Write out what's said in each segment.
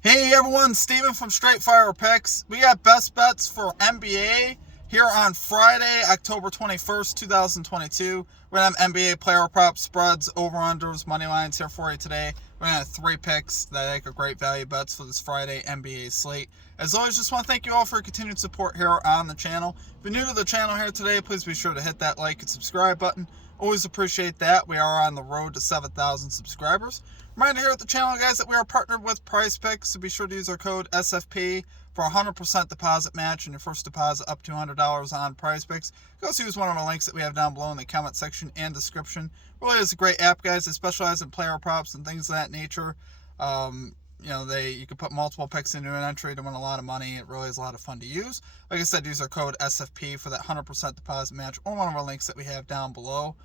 Hey everyone, Steven from Straight Fire Picks. We got best bets for NBA here on Friday, October 21st, 2022. We're going to have NBA player props, spreads, over-unders, money lines here for you today. We're going to have 3 picks that I think are great value bets for this Friday NBA slate. As always, just want to thank you all for your continued support here on the channel. If you're new to the channel here today, please be sure to hit that like and subscribe button. Always appreciate that. We are on the road to 7,000 subscribers. Reminder here at the channel, guys, that we are partnered with Prize Picks, so be sure to use our code SFP for a 100% deposit match and your first deposit up to $100 on Prize Picks. You can also use one of our links that we have down below in the comment section and description. Really is a great app, guys. They specialize in player props and things of that nature. You can put multiple picks into an entry to win a lot of money. It really is a lot of fun to use. Like I said, use our code SFP for that 100% deposit match or one of our links that we have down below.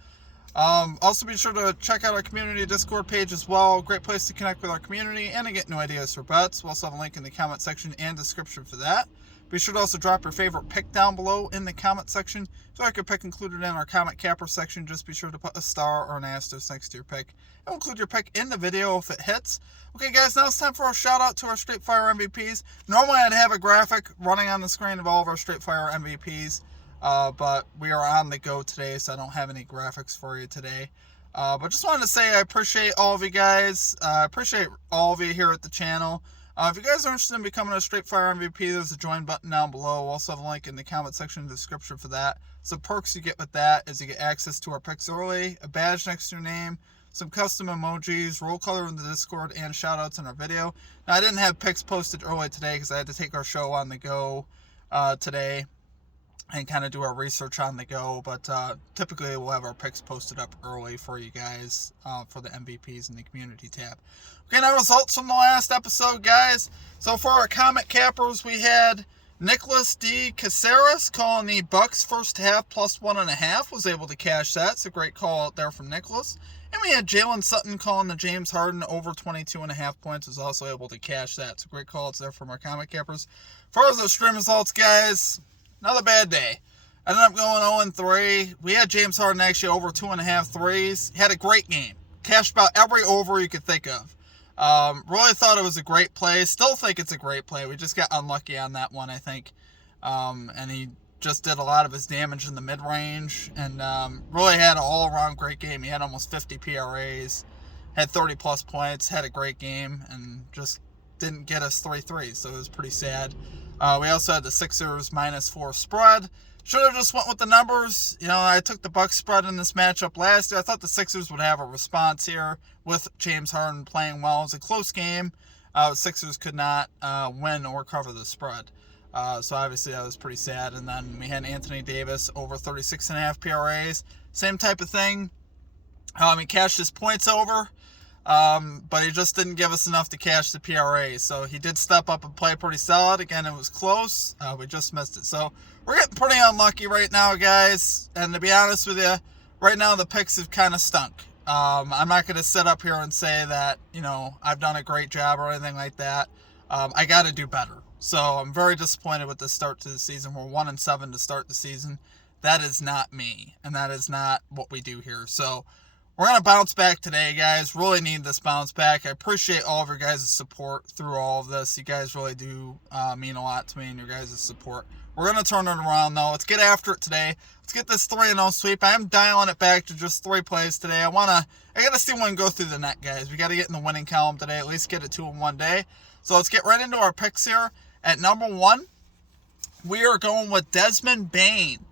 Also be sure to check out our community Discord page as well. Great place to connect with our community and to get new ideas for bets. We'll also have a link in the comment section and description for that. Be sure to also drop your favorite pick down below in the comment section. If you like your pick included in our comment capper section, just be sure to put a star or an asterisk next to your pick. I'll include your pick in the video if it hits. Okay, guys, now it's time for a shout out to our Straight Fire MVPs. Normally I'd have a graphic running on the screen of all of our Straight Fire MVPs. But we are on the go today, so I don't have any graphics for you today. But just wanted to say I appreciate all of you guys. I appreciate all of you here at the channel. If you guys are interested in becoming a Straight Fire MVP, there's a join button down below. We'll also have a link in the comment section and description for that. Some perks you get with that is you get access to our picks early, a badge next to your name, some custom emojis, roll color in the Discord, and shout outs in our video. Now, I didn't have picks posted early today because I had to take our show on the go today and kind of do our research on the go, but typically we'll have our picks posted up early for you guys for the MVPs in the community tab. Okay, now results from the last episode, guys. So for our comment cappers, we had Nicholas D. Caceres calling the Bucks first half plus 1.5, was able to cash that. It's a great call out there from Nicholas. And we had Jalen Sutton calling the James Harden over 22.5 points, was also able to cash that. So great calls there from our comment cappers. As far as the stream results, guys, another bad day. I ended up going 0-3. We had James Harden actually over 2.5 threes. He had a great game. Cashed about every over you could think of. Really thought it was a great play. Still think it's a great play. We just got unlucky on that one, I think. And he just did a lot of his damage in the mid-range. And really had an all-around great game. He had almost 50 PRAs. Had 30-plus points. Had a great game. And just didn't get us 3 threes. So it was pretty sad. We also had the Sixers -4 spread. Should have just went with the numbers. You know, I took the Bucks spread in this matchup last year. I thought the Sixers would have a response here with James Harden playing well. It was a close game. The Sixers could not win or cover the spread. So obviously that was pretty sad. And then we had Anthony Davis over 36.5 PRAs. Same type of thing. He cashed his points over. But he just didn't give us enough to cash the PRA. So he did step up and play pretty solid. Again, it was close. We just missed it. So we're getting pretty unlucky right now, guys. And to be honest with you, right now the picks have kind of stunk. I'm not going to sit up here and say that, I've done a great job or anything like that. I got to do better. So I'm very disappointed with the start to the season. We're 1-7 to start the season. That is not me. And that is not what we do here. So we're going to bounce back today, guys. Really need this bounce back. I appreciate all of your guys' support through all of this. You guys really do mean a lot to me and your guys' support. We're going to turn it around, though. Let's get after it today. Let's get this 3-0 sweep. I am dialing it back to just 3 plays today. I got to see one go through the net, guys. We got to get in the winning column today. At least get it 2 in one day. So let's get right into our picks here. At number 1, we are going with Desmond Bane.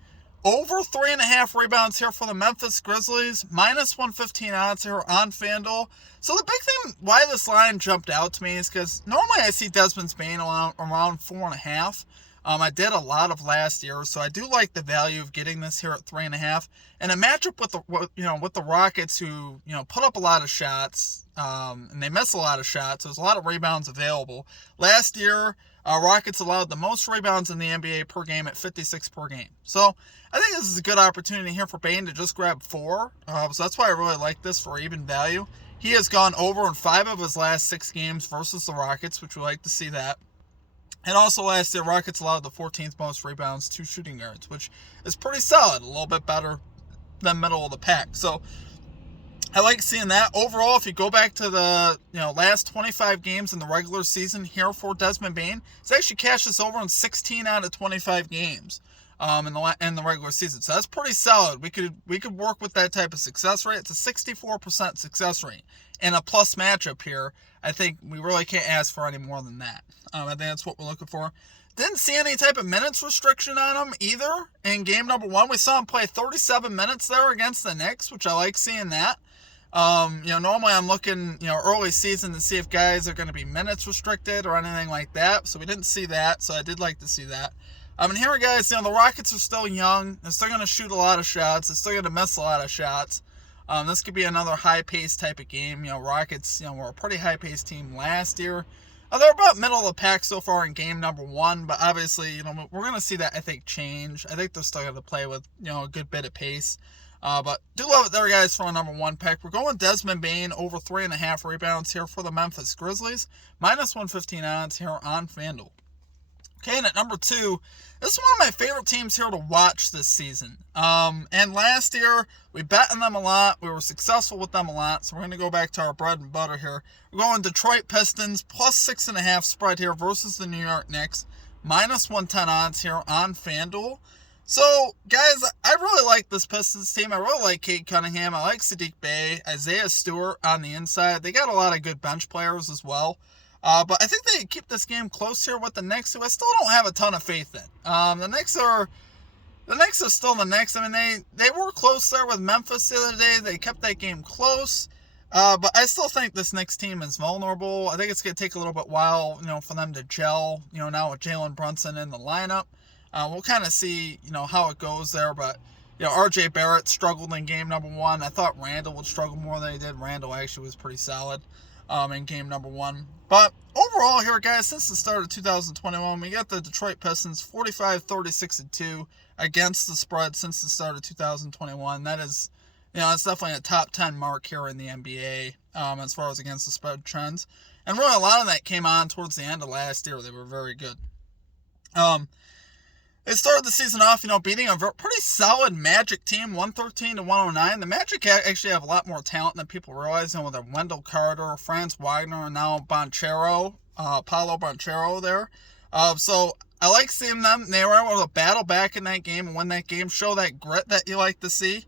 Over 3.5 rebounds here for the Memphis Grizzlies. -115 odds here on FanDuel. So the big thing why this line jumped out to me is because normally I see Desmond Bane around 4.5. I did a lot of last year, so I do like the value of getting this here at 3.5. And a matchup with the Rockets, who put up a lot of shots, and they miss a lot of shots. So there's a lot of rebounds available. Last year, Rockets allowed the most rebounds in the NBA per game at 56 per game. So I think this is a good opportunity here for Bane to just grab 4. So that's why I really like this for even value. He has gone over in 5 of his last 6 games versus the Rockets, which we like to see that. And also last year, Rockets allowed the 14th most rebounds to shooting guards, which is pretty solid, a little bit better than middle of the pack. So I like seeing that. Overall, if you go back to the last 25 games in the regular season here for Desmond Bane, he's actually cashed this over in 16 out of 25 games in the regular season. So that's pretty solid. We could work with that type of success rate. It's a 64% success rate in a plus matchup here. I think we really can't ask for any more than that. I think that's what we're looking for. Didn't see any type of minutes restriction on him either in game number 1. We saw him play 37 minutes there against the Knicks, which I like seeing that. Normally I'm looking, early season to see if guys are going to be minutes restricted or anything like that. So we didn't see that. So I did like to see that. And here, guys, the Rockets are still young. They're still going to shoot a lot of shots. They're still going to miss a lot of shots. This could be another high-paced type of game. Rockets, were a pretty high-paced team last year. They're about middle of the pack so far in game number 1, but obviously, we're going to see that, I think, change. I think they're still going to play with, a good bit of pace. But do love it there, guys, for a number 1 pick. We're going Desmond Bane over 3.5 rebounds here for the Memphis Grizzlies. Minus 115 odds here on FanDuel. Okay, and at number 2, this is one of my favorite teams here to watch this season. And last year, we bet on them a lot. We were successful with them a lot. So we're going to go back to our bread and butter here. We're going Detroit Pistons, plus 6.5 spread here versus the New York Knicks. Minus 110 odds here on FanDuel. So, guys, I really like this Pistons team. I really like Cade Cunningham. I like Sadiq Bey, Isaiah Stewart on the inside. They got a lot of good bench players as well. But I think they keep this game close here with the Knicks, who I still don't have a ton of faith in. The Knicks are still the Knicks. I mean, they were close there with Memphis the other day. They kept that game close. But I still think this Knicks team is vulnerable. I think it's going to take a little bit while, for them to gel, now with Jalen Brunson in the lineup. We'll kind of see, how it goes there. But, R.J. Barrett struggled in game number 1. I thought Randall would struggle more than he did. Randall actually was pretty solid in game number 1. But overall here, guys, since the start of 2021, we got the Detroit Pistons 45-36-2 against the spread since the start of 2021. That is, it's definitely a top 10 mark here in the NBA as far as against the spread trends. And really, a lot of that came on towards the end of last year. They were very good. They started the season off, beating a pretty solid Magic team, 113-109. The Magic actually have a lot more talent than people realize, with their Wendell Carter, Franz Wagner, and now Paolo Banchero there. So I like seeing them. They were able to battle back in that game and win that game, show that grit that you like to see.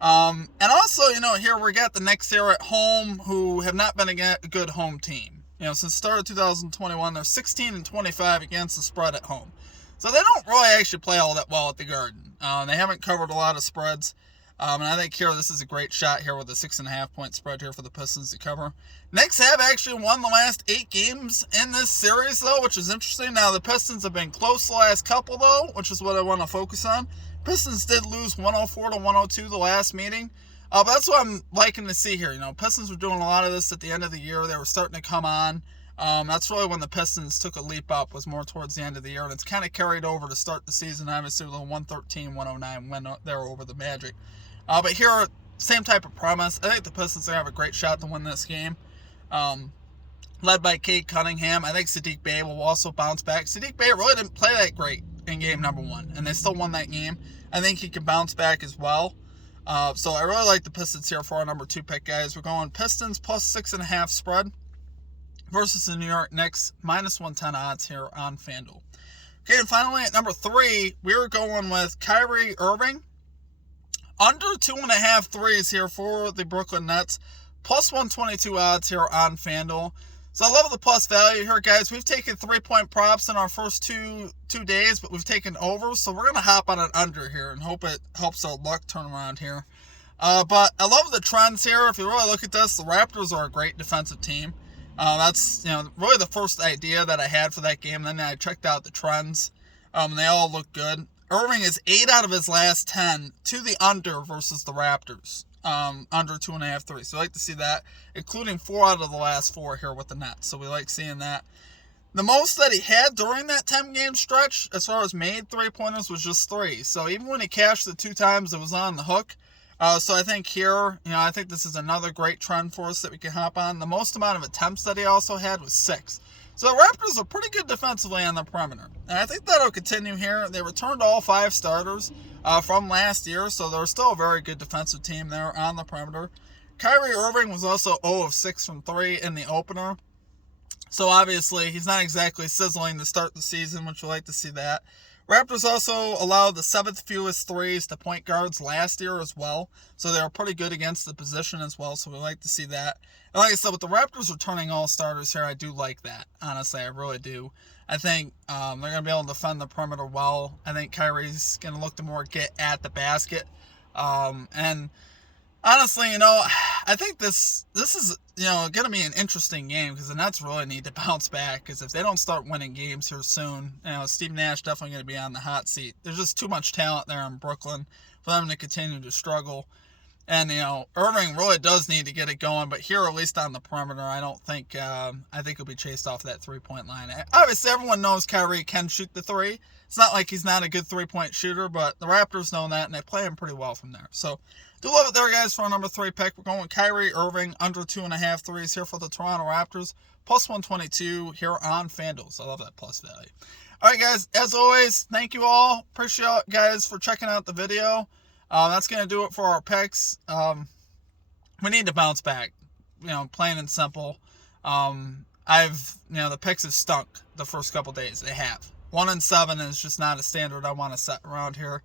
And also, here we got the Knicks here at home, who have not been a good home team. Since the start of 2021, they're 16-25 against the spread at home. So they don't really actually play all that well at the Garden. They haven't covered a lot of spreads. And I think here this is a great shot here with a 6.5 point spread here for the Pistons to cover. Knicks have actually won the last 8 games in this series, though, which is interesting. Now, the Pistons have been close the last couple, though, which is what I want to focus on. Pistons did lose 104-102 the last meeting. But that's what I'm liking to see here. Pistons were doing a lot of this at the end of the year. They were starting to come on. That's really when the Pistons took a leap up, was more towards the end of the year, and it's kind of carried over to start the season, obviously, with a 113-109 win there over the Magic. But here, same type of premise. I think the Pistons are going to have a great shot to win this game. Led by Cade Cunningham. I think Sadiq Bey will also bounce back. Sadiq Bey really didn't play that great in game number 1, and they still won that game. I think he can bounce back as well. So I really like the Pistons here for our number 2 pick, guys. We're going Pistons plus 6.5 spread versus the New York Knicks, minus 110 odds here on FanDuel. Okay, and finally at number 3, we're going with Kyrie Irving. Under 2.5 threes here for the Brooklyn Nets, plus 122 odds here on FanDuel. So I love the plus value here, guys. We've taken 3-point props in our first two days, but we've taken overs. So we're going to hop on an under here and hope it helps our luck turn around here. But I love the trends here. If you really look at this, the Raptors are a great defensive team. That's really the first idea that I had for that game. Then I checked out the trends, and they all look good. Irving is 8 out of his last 10 to the under versus the Raptors, under 2.5 threes. So I like to see that, including 4 out of the last 4 here with the Nets. So we like seeing that. The most that he had during that 10-game stretch, as far as made 3-pointers, was just 3. So even when he cashed the 2 times, it was on the hook. So I think here, I think this is another great trend for us that we can hop on. The most amount of attempts that he also had was 6. So the Raptors are pretty good defensively on the perimeter. And I think that'll continue here. They returned all 5 starters from last year, so they're still a very good defensive team there on the perimeter. Kyrie Irving was also 0 of 6 from 3 in the opener. So obviously, he's not exactly sizzling to start the season, which we like to see that. Raptors also allowed the 7th fewest threes to point guards last year as well. So they were pretty good against the position as well. So we like to see that. And like I said, with the Raptors returning all starters here, I do like that. Honestly, I really do. I think they're going to be able to defend the perimeter well. I think Kyrie's going to look to more get at the basket. And honestly, I think this is, going to be an interesting game because the Nets really need to bounce back because if they don't start winning games here soon, Steve Nash definitely going to be on the hot seat. There's just too much talent there in Brooklyn for them to continue to struggle. And, Irving really does need to get it going, but here, at least on the perimeter, I think he'll be chased off that three-point line. Obviously, everyone knows Kyrie can shoot the three. It's not like he's not a good three-point shooter, but the Raptors know that, and they play him pretty well from there. So, do love it there, guys, for our number 3 pick. We're going with Kyrie Irving, under 2.5 threes here for the Toronto Raptors, plus 122 here on FanDuel. So I love that plus value. All right, guys, as always, thank you all. Appreciate you guys for checking out the video. That's going to do it for our picks. We need to bounce back, plain and simple. The picks have stunk the first couple days. They have. 1-7 is just not a standard I want to set around here.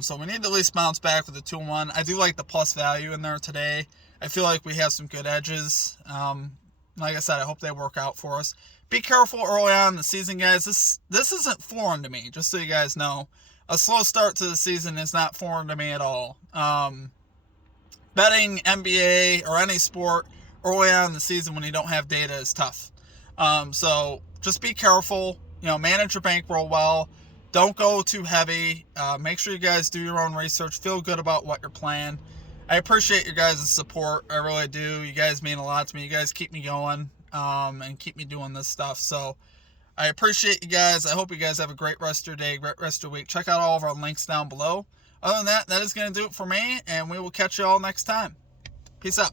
So we need to at least bounce back with the 2-1. I do like the plus value in there today. I feel like we have some good edges. Like I said, I hope they work out for us. Be careful early on in the season, guys. This isn't foreign to me, just so you guys know. A slow start to the season is not foreign to me at all. Betting NBA or any sport early on in the season when you don't have data is tough. So just be careful. Manage your bankroll well. Don't go too heavy. Make sure you guys do your own research. Feel good about what you're playing. I appreciate your guys' support. I really do. You guys mean a lot to me. You guys keep me going and keep me doing this stuff. So I appreciate you guys. I hope you guys have a great rest of your day, great rest of your week. Check out all of our links down below. Other than that, that is going to do it for me, and we will catch you all next time. Peace out.